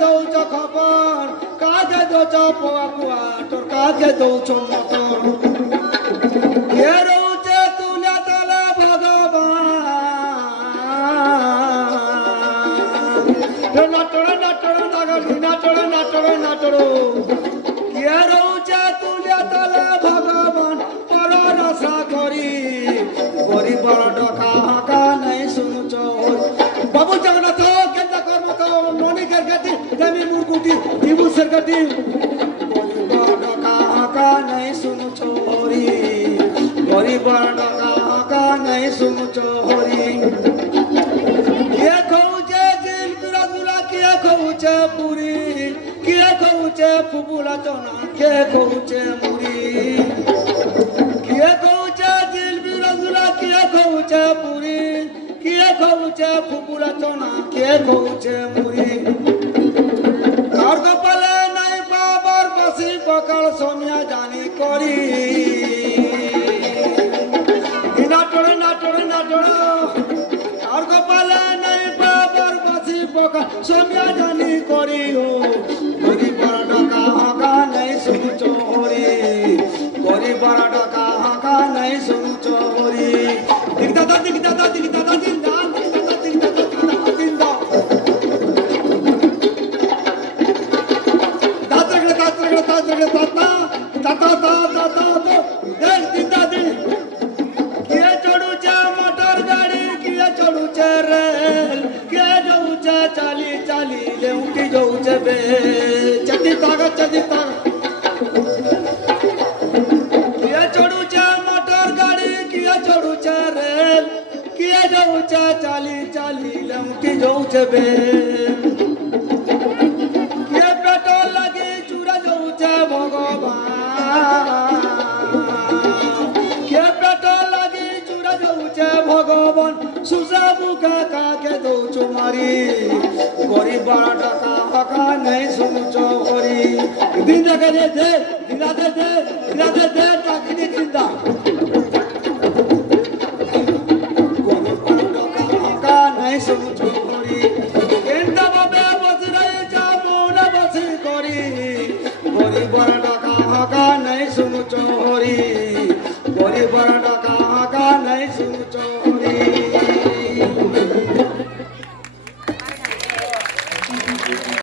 দৌছ খবর কাকে দৌছ পোয়া পোয়া তোর কাকে দৌছ মটর কে রৌছে তুলে তলে ভগবান নাটড় নাটড় নাগলি নাটড় নাটড় নাটড় কে রৌছে তুলে তলে ভগবান পরর আশা করি গরিবর ডকা হাঁকা নাই শুনুছ বাবু জগন্নাথ কেন্দ্র কর্মত ননিকের গাটি দেবী মুরগুটি দিবুসের গাটি গরিবর ডকা হাঁকা নাই শুনুছ হরি গরিবর ডকা হাঁকা নাই শুনুছ হরি কে কৌছে জিল বিরাজুলা কে কৌছে পুরী কে কৌছে ফুবুলা চনা কে কৌছে মুড়ি কে কৌছে জিল বিরাজুলা কে কৌছে পুরী কে কৌছে ফুবুলা চনা কে কৌছে মুড়ি কার কপালে নাই বাবার বাসি পকাল সোমিয়া জানি করি নাটড় নাটড় নাটড় কার কপালে নাই বাবার বাসি পকাল সোমিয়া জানি করি ও গরিবর ডকা হাঁকা নাই শুনুছ হরি গরিবর ডকা হাঁকা নাই শুনুছ হরি দিগদাদা দিগদাদা দিগদাদা দিগদা দিগদাদা দিগদাদা দিগদা দাতরগড় দাতরগড় দাতরগড় দাতা দাতা দাতা দাতা দেখ দিগদা দি কে চড়ুছে মোটর গাড়ি কে চড়ুছে রেল কে যাউছে চালি চালি লেউটি যাউছে বে চতি তাগ কে চড়ুছে মোটর গাড়ি কে চড়ুছে রেল কে যাউছে চালি চালি লেউটি যাউছে বে কে পেট্রোল লাগি চুরা যাউছে ভগবান কে পেট্রোল লাগি চুরা যাউছে ভগবান সুজা মুখা কাকে দৌছ মারি গরিবর ডকা হকা নাই শুনুছ হরি দিন দেখে দে দিনা দে দিনা দে টাকি দিন্দা